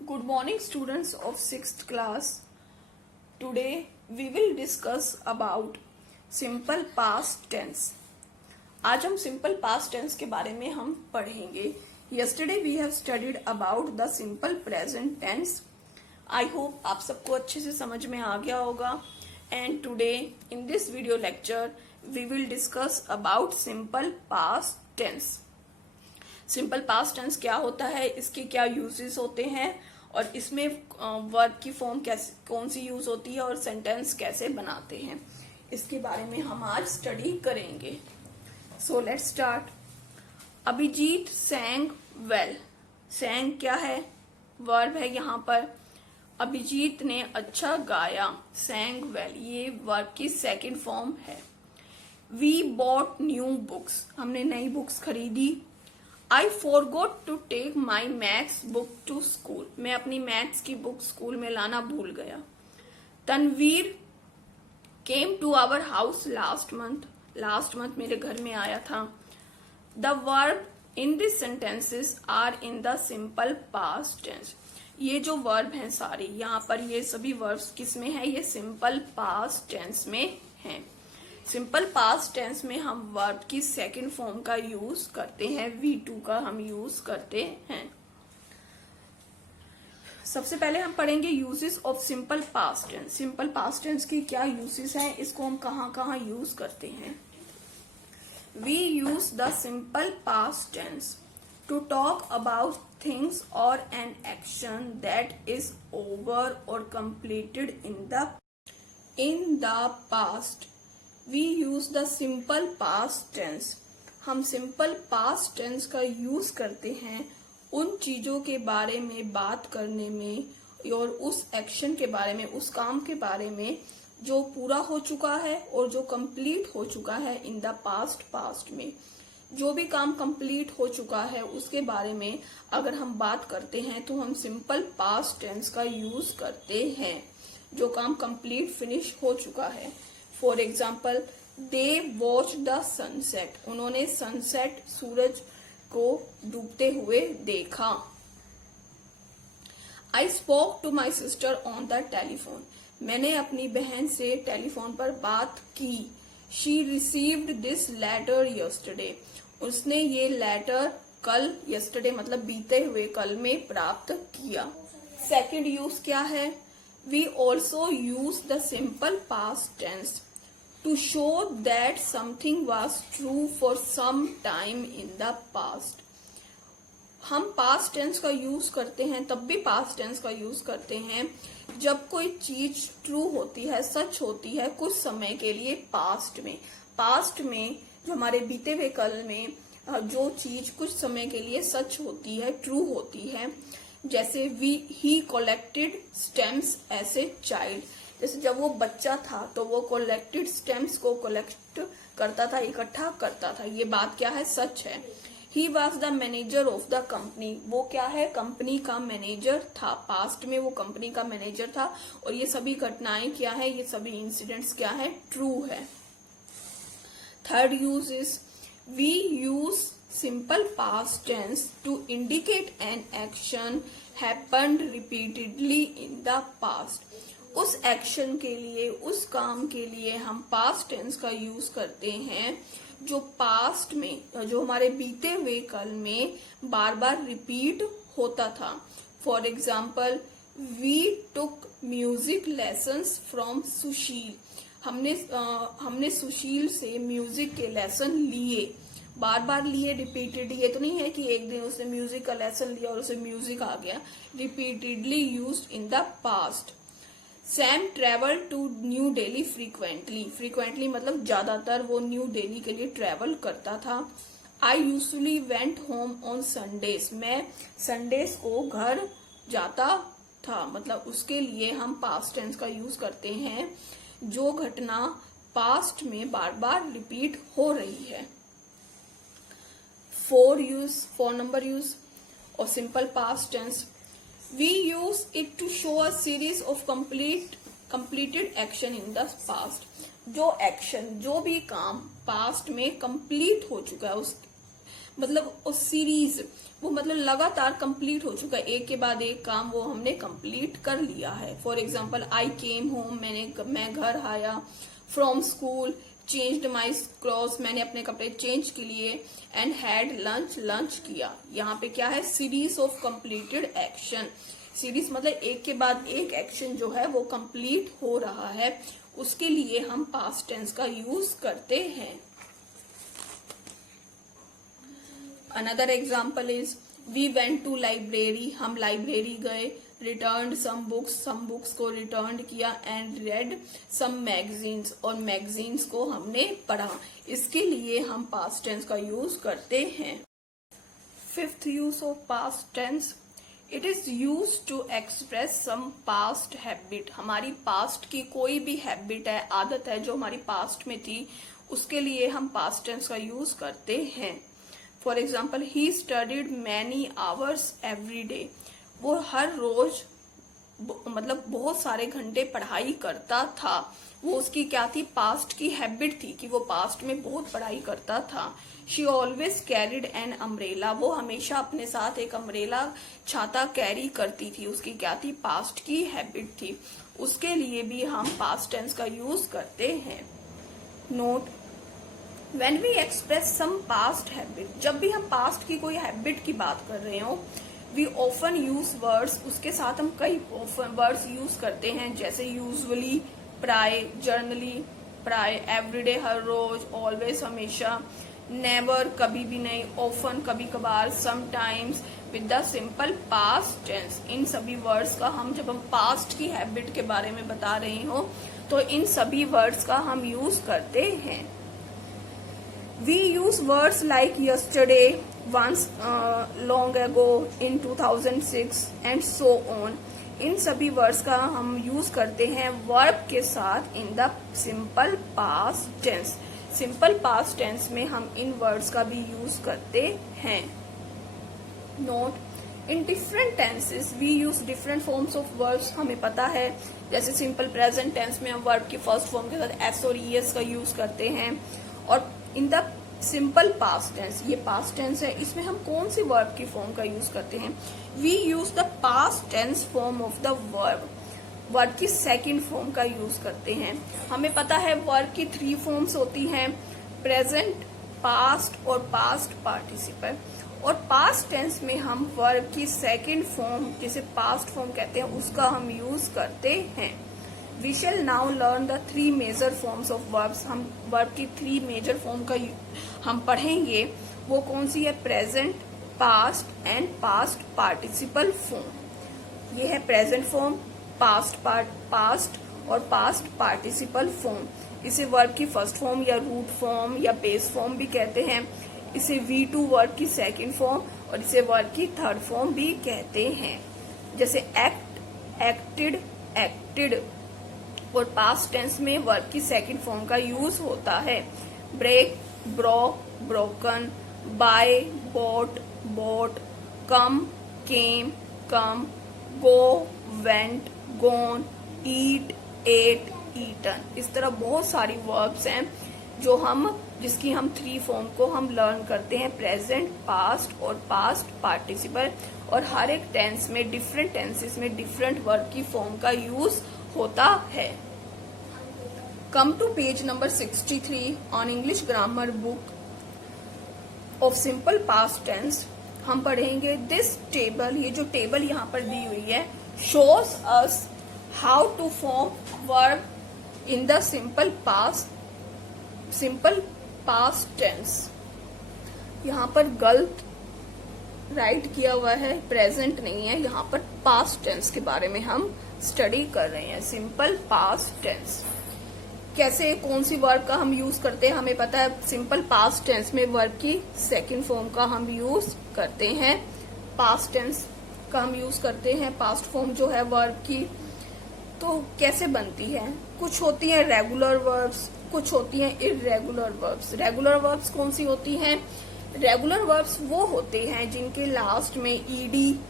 Good morning, students of 6th class. Today we will discuss about simple past tense. आज हम simple past tense के बारे में हम पढ़ेंगे. Yesterday we have studied about the simple present tense. I hope आप सबको अच्छे से समझ में आ गया होगा. And today in this video lecture we will discuss about simple past tense. Simple past tense क्या होता है, इसके क्या यूजेस होते हैं और इसमें वर्ब की फॉर्म कैसे कौन सी यूज होती है और सेंटेंस कैसे बनाते हैं, इसके बारे में हम आज स्टडी करेंगे. So let's start. Abhijit sang well. Sang क्या है, वर्ब है यहाँ पर. अभिजीत ने अच्छा गाया, सैंग वेल, ये वर्ब की सेकंड फॉर्म है. वी बॉट न्यू बुक्स, हमने नई बुक्स खरीदी. I forgot to take my maths book to school. मैं अपनी मैथ्स की बुक स्कूल में लाना भूल गया. Tanveer came to our house last month. Last month मेरे घर में आया था. The verb in these sentences are in the simple past tense. ये जो वर्ब हैं सारे यहाँ पर, ये सभी वर्ब्स किस में है, ये सिंपल पास्ट टेंस में हैं. सिंपल पास्ट टेंस में हम वर्ब की सेकंड फॉर्म का यूज करते हैं, V2 का हम यूज करते हैं. सबसे पहले हम पढ़ेंगे uses of simple past tense. Simple past tense की क्या यूजेस हैं, इसको हम कहाँ कहाँ यूज करते हैं. We use the simple past tense to talk about things और an action that is over और completed in the past. We use the simple past tense. हम simple past tense का यूज करते हैं उन चीजों के बारे में बात करने में और उस एक्शन के बारे में, उस काम के बारे में जो पूरा हो चुका है और जो कंप्लीट हो चुका है इन द पास्ट में. जो भी काम कंप्लीट हो चुका है उसके बारे में अगर हम बात करते हैं तो हम सिंपल पास्ट टेंस का यूज करते हैं, जो काम कंप्लीट फिनिश हो चुका है. For example, they watch the sunset, उन्होंने सनसेट सूरज को डूबते हुए देखा. I spoke to my sister on the telephone, मैंने अपनी बहन से टेलीफोन पर बात की. She received this letter yesterday, उसने ये लेटर कल, यस्टरडे मतलब बीते हुए कल में प्राप्त किया. सेकंड यूज क्या है, we also use the simple past tense to show that something was true for some time in the past. हम पास्ट टेंस का यूज करते हैं, तब भी पास्ट टेंस का यूज करते हैं जब कोई चीज ट्रू होती है, सच होती है कुछ समय के लिए पास्ट में. पास्ट में जो हमारे बीते हुए कल में जो चीज कुछ समय के लिए सच होती है, ट्रू होती है, जैसे ही collected stamps as a child, जैसे जब वो बच्चा था तो वो कलेक्टेड स्टेम्स को कलेक्ट करता था, इकट्ठा करता था. ये बात क्या है, सच है. He was the manager of the company, वो क्या है, कंपनी का मैनेजर था. पास्ट में वो कंपनी का मैनेजर था और ये सभी घटनाएं क्या है, ये सभी इंसिडेंट्स क्या है, ट्रू है. Third use is we use simple past tense to indicate an action happened repeatedly in the past. उस एक्शन के लिए, उस काम के लिए हम पास्ट टेंस का यूज करते हैं जो पास्ट में, जो हमारे बीते हुए कल में बार बार रिपीट होता था. For example, we took music lessons from Sushil, हमने सुशील से म्यूजिक के लेसन लिए. बार बार लिए, रिपीटेडली. ये तो नहीं है कि एक दिन उसने म्यूजिक का लेसन लिया और उसे म्यूजिक आ गया. Repeatedly used in the past. Sam travel to New Delhi frequently, frequently मतलब ज्यादातर वो न्यू दिल्ली के लिए ट्रेवल करता था. I usually went home on Sundays, मैं संडेज को घर जाता था, मतलब उसके लिए हम पास्ट टेंस का यूज करते हैं जो घटना पास्ट में बार बार रिपीट हो रही है. फोर नंबर यूज और simple past tense. We use it to show a series of completed action in the past. जो एक्शन, जो भी काम पास्ट में कंप्लीट हो चुका है, मतलब उस सीरीज, वो मतलब लगातार कंप्लीट हो चुका है, एक के बाद एक काम वो हमने कंप्लीट कर लिया है। For example I came home, मैं घर आया, from school, changed my clothes, मैंने अपने कपड़े चेंज के लिए, एंड हैड लंच किया। यहाँ पे क्या है, series of completed action. Series मतलब एक के बाद एक एक्शन जो है वो कंप्लीट हो रहा है, उसके लिए हम पास्ट टेंस का यूज करते हैं। Another example is we went to library, हम लाइब्रेरी गए, रिटर्न सम बुक्स को रिटर्न किया, एंड रेड सम मैगजीन्स, और मैगजीन्स को हमने पढ़ा। इसके लिए हम पास्ट टेंस का यूज करते हैं। Fifth use of past tense, it is use to express some past habit. हमारी पास्ट की कोई भी हैबिट है, आदत है जो हमारी पास्ट में थी, उसके लिए हम पास्ट टेंस का यूज करते हैं। For example he studied many hours every day, वो हर रोज मतलब बहुत सारे घंटे पढ़ाई करता था। वो उसकी क्या थी, पास्ट की हैबिट थी कि वो पास्ट में बहुत पढ़ाई करता था। She always carried an umbrella, वो हमेशा अपने साथ एक अम्ब्रेला, छाता कैरी करती थी, उसकी क्या थी, पास्ट की हैबिट थी। उसके लिए भी हम पास्ट टेंस का यूज करते हैं। Note, When we express some past habit, जब भी हम पास्ट की कोई हैबिट की बात कर रहे हो, we often use words, उसके साथ हम कई वर्ड्स यूज करते हैं, जैसे यूजुअली, प्राय, जर्नली, प्राय, एवरीडे, हर रोज, ऑलवेज, हमेशा, नेवर, कभी भी नहीं, ऑफन, कभी कभार, sometimes, with the simple past tense. इन सभी वर्ड्स का हम, जब हम पास्ट की हैबिट के बारे में बता रहे हो, तो इन सभी वर्ड्स का हम यूज करते हैं। We use words like yesterday, once, long ago, in 2006 and so on. इन सभी वर्ड्स का हम यूज करते हैं वर्ब के साथ in the simple past tense. Simple past tense में हम इन वर्ड्स का भी यूज करते हैं। Note, in different tenses we use different forms of verbs. हमें पता है, जैसे सिंपल प्रेजेंट टेंस में हम वर्ब की फर्स्ट फॉर्म के साथ एस और ईएस का यूज करते हैं, और in the simple past tense, ये पास्ट टेंस है, इसमें हम कौन सी वर्ब की फॉर्म का यूज करते हैं, we use the past tense form of the verb, verb की सेकंड फॉर्म का यूज करते हैं। हमें पता है वर्ब की 3 फॉर्म्स होती हैं, प्रेजेंट, पास्ट और पास्ट पार्टिसिपल। और पास्ट टेंस में हम वर्ब की सेकंड फॉर्म, जिसे पास्ट फॉर्म कहते हैं, उसका हम यूज करते हैं। We shall now learn the 3 major forms of verbs. हम वर्ब की 3 मेजर फॉर्म का हम पढ़ेंगे। वो कौन सी है, present, past and past participle form. ये है प्रेजेंट फॉर्म, पास्ट और पास्ट पार्टिसिपल फॉर्म। इसे वर्ब की फर्स्ट फॉर्म या रूट फॉर्म या बेस फॉर्म भी कहते हैं। इसे V2 वर्ब की सेकंड फॉर्म और इसे वर्ब की थर्ड फॉर्म भी कहते हैं। जैसे एक्ट, एक्टेड, एक्टेड। और पास्ट टेंस में वर्ब की सेकंड फॉर्म का यूज होता है। Break, broke, broken, buy, bought, bought, come, came, come, go, went, gone, eat, ate, eaten. इस तरह बहुत सारी वर्ब्स हैं जिसकी हम 3 फॉर्म को हम लर्न करते हैं, प्रेजेंट, पास्ट और पास्ट पार्टिसिपल। और हर एक टेंस में, डिफरेंट टेंसेस में डिफरेंट वर्ब की फॉर्म का यूज होता है। Come to page number 63 on English grammar book of simple past tense. हम पढ़ेंगे दिस टेबल, ये जो टेबल यहाँ पर दी हुई है, shows us how to form verb in the simple past tense. यहाँ पर गलत राइट किया हुआ है, प्रेजेंट नहीं है, यहाँ पर पास्ट टेंस के बारे में हम स्टडी कर रहे हैं। सिंपल पास्ट टेंस कैसे, कौन सी वर्ब का हम यूज करते हैं, हमें पता है। सिंपल पास्ट टेंस में वर्ब की सेकंड फॉर्म का हम यूज करते हैं, पास्ट टेंस का हम यूज करते हैं, पास्ट फॉर्म जो है वर्ब की। तो कैसे बनती है, कुछ होती है रेगुलर वर्ब्स, कुछ होती हैं इर्रेगुलर वर्ब्स। रेगुलर वर्ब्स कौन सी होती हैं, रेगुलर वर्ब्स वो होते हैं जिनके लास्ट में ईडी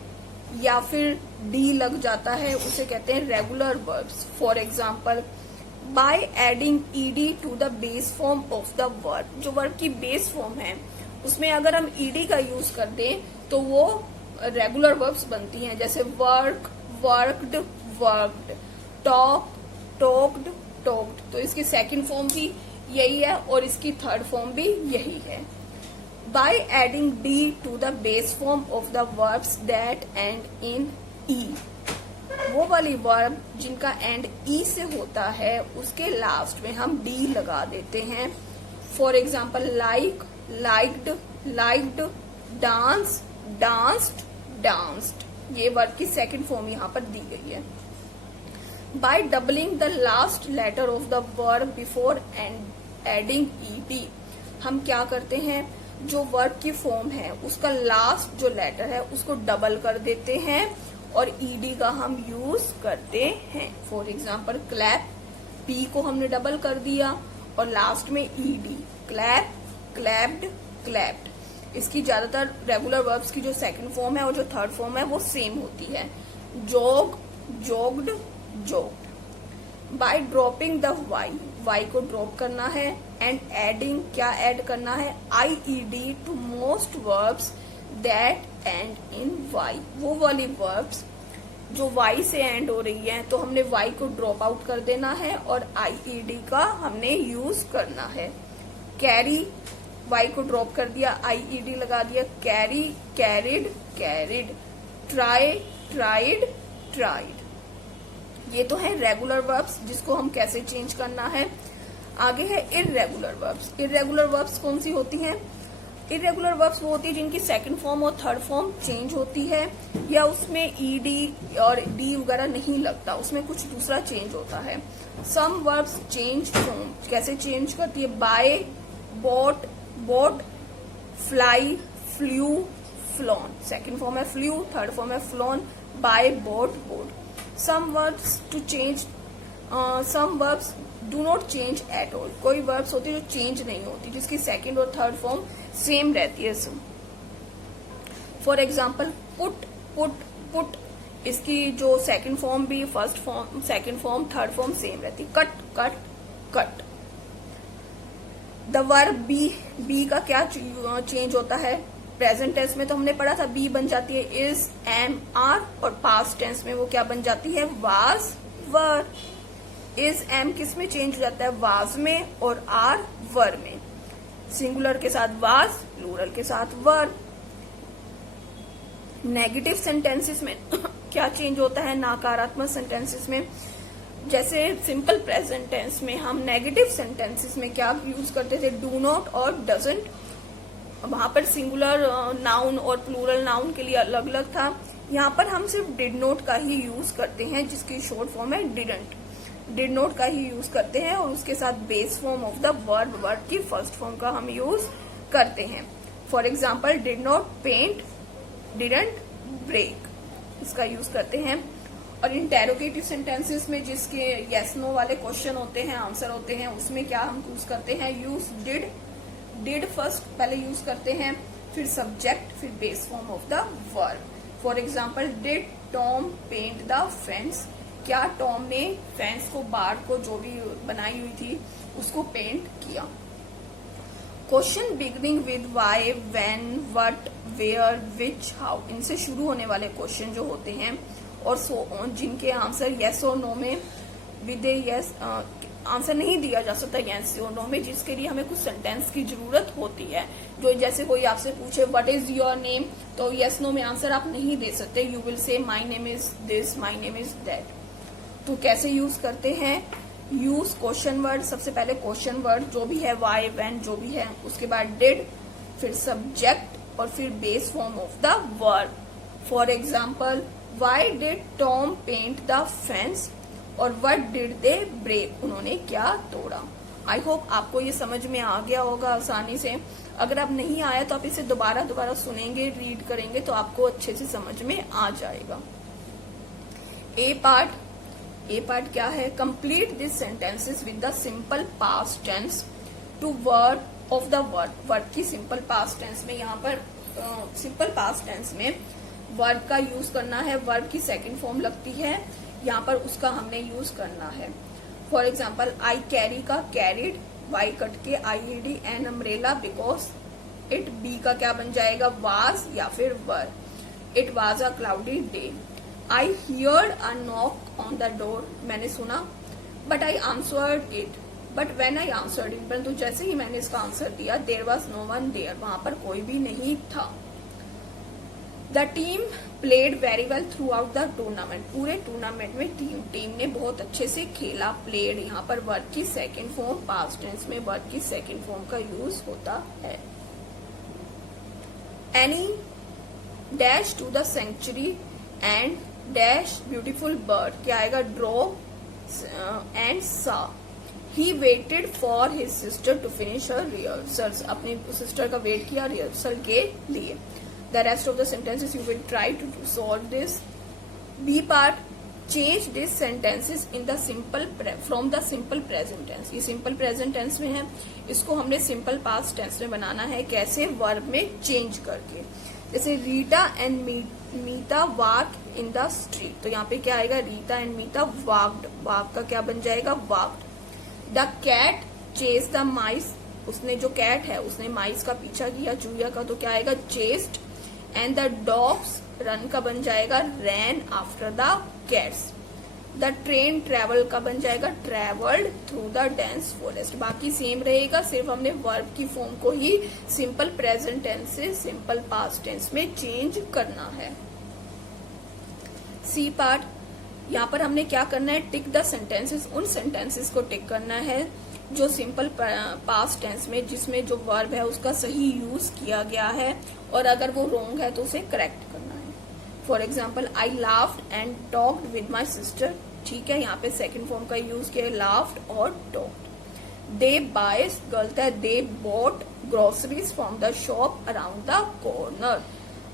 या फिर डी लग जाता है, उसे कहते हैं regular verbs. For example, by adding ED to the base form of the verb. जो वर्ब की बेस फॉर्म है उसमें अगर हम ईडी का यूज कर दें तो वो रेगुलर वर्ब्स बनती हैं, जैसे work, worked, worked, talk, talked, talked. तो इसकी सेकंड फॉर्म भी यही है और इसकी थर्ड फॉर्म भी यही है। By adding D to the base form of the verbs that end in E, वो वाली वर्ब जिनका एंड ई से होता है उसके लास्ट में हम डी लगा देते हैं। For example like, liked, liked, dance, danced, danced. ये वर्ब की सेकंड फॉर्म यहाँ पर दी गई है। By doubling the last letter of the verb before and adding ED, हम क्या करते हैं, जो वर्ब की फॉर्म है उसका लास्ट जो लेटर है उसको डबल कर देते हैं और ईडी का हम यूज करते हैं। फॉर एग्जाम्पल क्लैप, पी को हमने डबल कर दिया और लास्ट में ईडी, क्लैप, क्लैप्ड, क्लैप्ड। इसकी ज्यादातर रेगुलर वर्ब्स की जो सेकंड फॉर्म है और जो थर्ड फॉर्म है वो सेम होती है। Jog, jogged, jogged. By dropping the Y, Y को ड्रॉप करना है एंड एडिंग, क्या ऐड करना है, IED to most verbs that end in Y, वो वाली वर्ब्स जो वाई से एंड हो रही है तो हमने वाई को ड्रॉप आउट कर देना है और आईईडी का हमने यूज करना है। कैरी, वाई को ड्रॉप कर दिया, आईईडी लगा दिया, carry, carried, carried. Try, tried, tried. ये तो है रेगुलर वर्ब्स जिसको हम कैसे चेंज करना है। आगे है इर्रेगुलर वर्ब्स। इर्रेगुलर वर्ब्स कौन सी होती हैं? इरेगुलर वर्ब्स वो होती है जिनकी सेकंड फॉर्म और थर्ड फॉर्म चेंज होती है या उसमें ईडी और डी वगैरह नहीं लगता, उसमें कुछ दूसरा चेंज होता है। सम वर्ब्स चेंज फॉर्म, कैसे चेंज करती है, buy, bought, bought, fly, flew, flown. Second form है फ्लू, थर्ड फॉर्म है flown, buy, bought, bought. Some verbs to change, some verbs do not change at all. कोई verbs होती है जो change नहीं होती, जिसकी सेकंड और थर्ड फॉर्म सेम रहती है। For example put, put, put, इसकी जो सेकंड फॉर्म भी, first form, second form, third form same रहती। Cut, cut, cut. The verb be, be का क्या चेंज होता है? प्रेजेंट टेंस में तो हमने पढ़ा था बी बन जाती है इज, एम, आर, और पास्ट टेंस में वो क्या बन जाती है? Was, were. इज, एम किस में चेंज हो जाता है? वाज में, और आर वर में। सिंगुलर के साथ वाज, प्लूरल के साथ वर। नेगेटिव सेंटेंसेस में क्या चेंज होता है? नकारात्मक सेंटेंसेस में, जैसे सिंपल प्रेजेंट टेंस में हम नेगेटिव सेंटेंसेस में क्या यूज करते थे? डू नॉट और डजंट। वहां पर सिंगुलर नाउन और प्लूरल नाउन के लिए अलग अलग था। यहाँ पर हम सिर्फ डिड नॉट का ही यूज करते हैं, जिसकी शॉर्ट फॉर्म है डिडंट। डिड नॉट का ही यूज करते हैं और उसके साथ base form of the verb, verb की फर्स्ट फॉर्म का हम यूज करते हैं। For example did not paint, didn't break, इसका यूज करते हैं। और इंटेरोगेटिव सेंटेंसेस में जिसके यस नो वाले क्वेश्चन होते हैं, आंसर होते हैं, उसमें क्या हम यूज करते हैं? यूज डिड, डिड फर्स्ट पहले यूज करते हैं, फिर सब्जेक्ट, फिर base form of the verb. For example did Tom paint the fence, क्या टॉम ने फेंस को, बाड़ को जो भी बनाई हुई थी उसको पेंट किया। Question beginning with why, when, what, where, which, how, इनसे शुरू होने वाले क्वेश्चन जो होते हैं और सो ऑन, जिनके आंसर यस और नो में विद ए यस आंसर नहीं दिया जा सकता यस और नो में, जिसके लिए हमें कुछ सेंटेंस की जरूरत होती है। जो जैसे कोई आपसे पूछे व्हाट इज योर नेम, तो यस नो में आंसर आप नहीं दे सकते। You will say my name is this, my name is that. तो कैसे यूज करते हैं? यूज क्वेश्चन वर्ड, सबसे पहले क्वेश्चन वर्ड जो भी है, वाई, व्हेन जो भी है, उसके बाद डिड, फिर सब्जेक्ट और फिर base form of the verb. For example why did Tom paint the fence, और व्हाट डिड दे ब्रेक, उन्होंने क्या तोड़ा। आई होप आपको ये समझ में आ गया होगा आसानी से। अगर आप नहीं आया तो आप इसे दोबारा सुनेंगे, रीड करेंगे तो आपको अच्छे से समझ में आ जाएगा। ए पार्ट, ए पार्ट क्या है? Complete this sentences with the simple past tense to word of the word. Word की सिंपल पास्ट टेंस में, यहाँ पर सिंपल पास्ट टेंस में वर्ब का यूज करना है। वर्ब की सेकंड फॉर्म लगती है, यहाँ पर उसका हमने यूज करना है। फॉर एग्जाम्पल आई कैरी का कैरिड, वाई कट के IED, an umbrella because it be का क्या बन जाएगा, वाज या फिर were. It was a cloudy day. I heard a knock on the door, मैंने सुना, but I answered it, but when I answered it, परंतु जैसे ही मैंने इसका आंसर दिया, there was no one there, वहां पर कोई भी नहीं था। The team played very well through out the tournament, पूरे टूर्नामेंट में टीम ने बहुत अच्छे से खेला। प्लेड यहाँ पर वर्ब की सेकेंड फॉर्म, पास्ट टेंस में वर्ब की सेकेंड फॉर्म का यूज होता है। Any dash to the century and dash beautiful bird, क्या आएगा, draw and saw. He waited for his sister to finish her rehearsals, अपनी सिस्टर का वेट किया रिहर्सल के लिए। The rest of the sentences you will try to solve this. B part, change these sentences in the from the simple present tense. ये simple present tense में है, इसको हमने simple past tense में बनाना है। कैसे, verb में change करके। जैसे Rita and Meeta walk in the street, तो यहाँ पे क्या आएगा, Rita and Meeta walked, walk का क्या बन जाएगा, walked। The cat chased the mice, उसने जो कैट है उसने माइस का पीछा किया, चूहिया का, तो क्या आएगा, chased। And the dogs, run का बन जाएगा, रैन after the cats. The train travel का बन जाएगा, travelled through the dense forest. बाकी सेम रहेगा, सिर्फ हमने वर्ब की फॉर्म को ही सिंपल प्रेजेंट टेंस से सिंपल पास्ट टेंस में चेंज करना है। सी पार्ट, यहाँ पर हमने क्या करना है, टिक द सेंटेंसेस, उन सेंटेंसेस को टिक करना है जो सिंपल पास्ट टेंस में जिसमें जो वर्ब है उसका सही यूज किया गया है, और अगर वो रॉन्ग है तो उसे करेक्ट करना है। For example, I laughed and talked with my sister, ठीक है, यहाँ पे सेकेंड फॉर्म का यूज किया, लाफ्ड और टॉक्ड। दे बायस, गलत है, they bought groceries from the shop around the corner.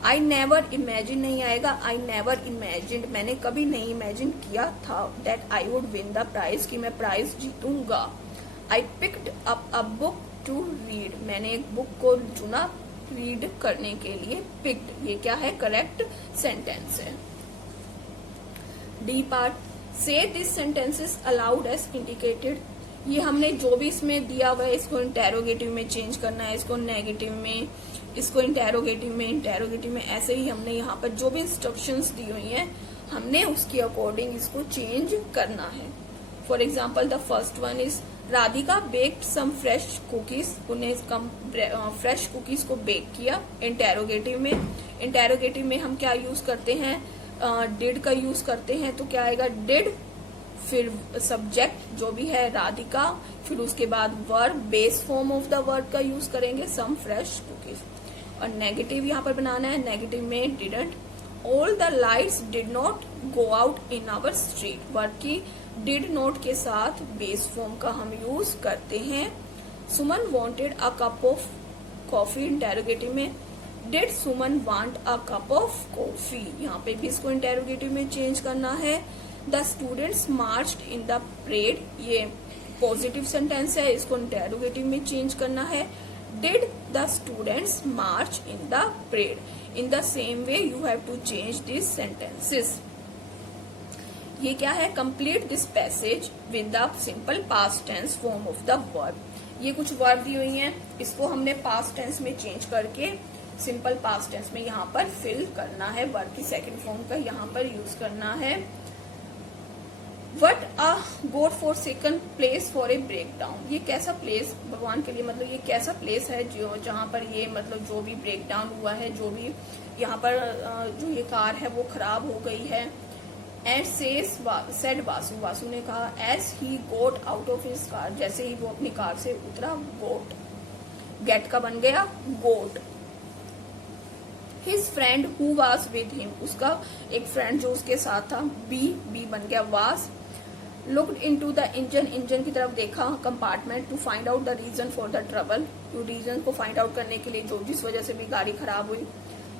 I never imagine नहीं आएगा, आई नेवर इमेजिन, मैंने कभी नहीं इमेजिन किया था, that I would win the prize, कि मैं प्राइज जीतूंगा। I picked up a book to read, मैंने एक बुक को चुना रीड करने के लिए, पिक्ड, ये क्या है, करेक्ट सेंटेंस है। D part, say this sentences aloud as indicated, ये हमने जो भी इसमें दिया हुआ है इसको इंटेरोगेटिव में चेंज करना है, इसको नेगेटिव में, इसको इंटेरोगेटिव में, ऐसे ही हमने यहाँ पर जो भी इंस्ट्रक्शंस दी हुई हैं हमने उसके अकॉर्डिंग इसको चेंज करना है। For example, the first one is Radhika baked some fresh cookies, उन्हें फ्रेश कुकीज को बेक किया। इंटेरोगेटिव में हम क्या यूज करते हैं, डिड का यूज करते हैं, तो क्या आएगा, डिड, फिर सब्जेक्ट जो भी है राधिका, फिर उसके बाद verb, base form of the verb का यूज करेंगे, सम फ्रेश कुकीज। और नेगेटिव यहाँ पर बनाना है, नेगेटिव में didn't. All the lights did not go out in our street, verb की डिड नॉट के साथ बेस फॉर्म का हम यूज करते हैं। Suman wanted a cup of coffee, interrogative में, did Suman want a cup of coffee, यहाँ पे भी इसको इंटेरोगेटिव में चेंज करना है। The students marched in the parade, ये पॉजिटिव सेंटेंस है, इसको इंटेरोगेटिव में चेंज करना है। Did the students march in the parade, in the same way you have to change this sentences. ये क्या है, complete this passage with the simple past tense form of the verb. ये कुछ verb दी हुई हैं, इसको हमने पास्ट टेंस में चेंज करके सिंपल पास्ट टेंस में यहाँ पर फिल करना है, वर्ब की सेकंड फॉर्म का यहाँ पर यूज करना है। What a god for second place for a break down, ये कैसा प्लेस भगवान के लिए, मतलब ये कैसा प्लेस है जो जहाँ पर ये मतलब जो भी ब्रेक डाउन हुआ है, जो भी यहाँ पर जो ये कार है वो खराब हो गई है। एंड सेड वासु, वासु ने कहा, as he got out of his car, जैसे ही वो अपनी कार से उतरा, गोट, गेट का बन गया got. His friend who was with him, उसका एक फ्रेंड जो उसके साथ था, बी बन गया was. Looked into the engine, engine की तरफ देखा, compartment, to find out the reason for the trouble, तो रीजन को फाइंड आउट करने के लिए जो जिस वजह से भी गाड़ी खराब हुई।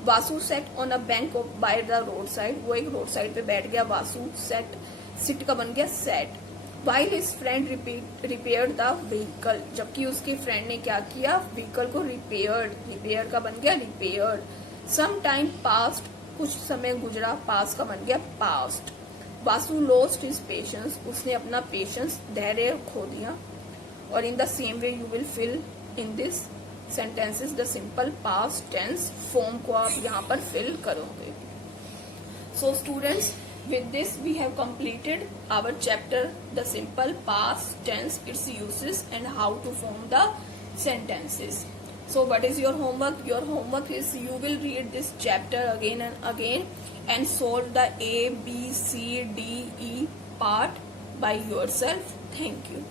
Vasu set on a bank by the road side, वो एक रोड साइड पे बैठ गया, वासु सेट, सिट का बन गया set. While his friend repair the vehicle, जबकि उसके फ्रेंड ने क्या किया, व्हीकल को रिपेयर का बन गया रिपेयर्ड। सम टाइम पास्ट, कुछ समय गुजरा, पास का बन गया past. Vasu lost his patience, उसने अपना पेशेंस, धैर्य खो दिया। और in the same way you will fill in this sentences the simple past tense form को आप यहाँ पर फिल करोगे. So students, with this we have completed our chapter the simple past tense, its uses and how to form the sentences. So what is your homework? Your homework is you will read this chapter again and again and solve the A, B, C, D, E part by yourself. Thank you.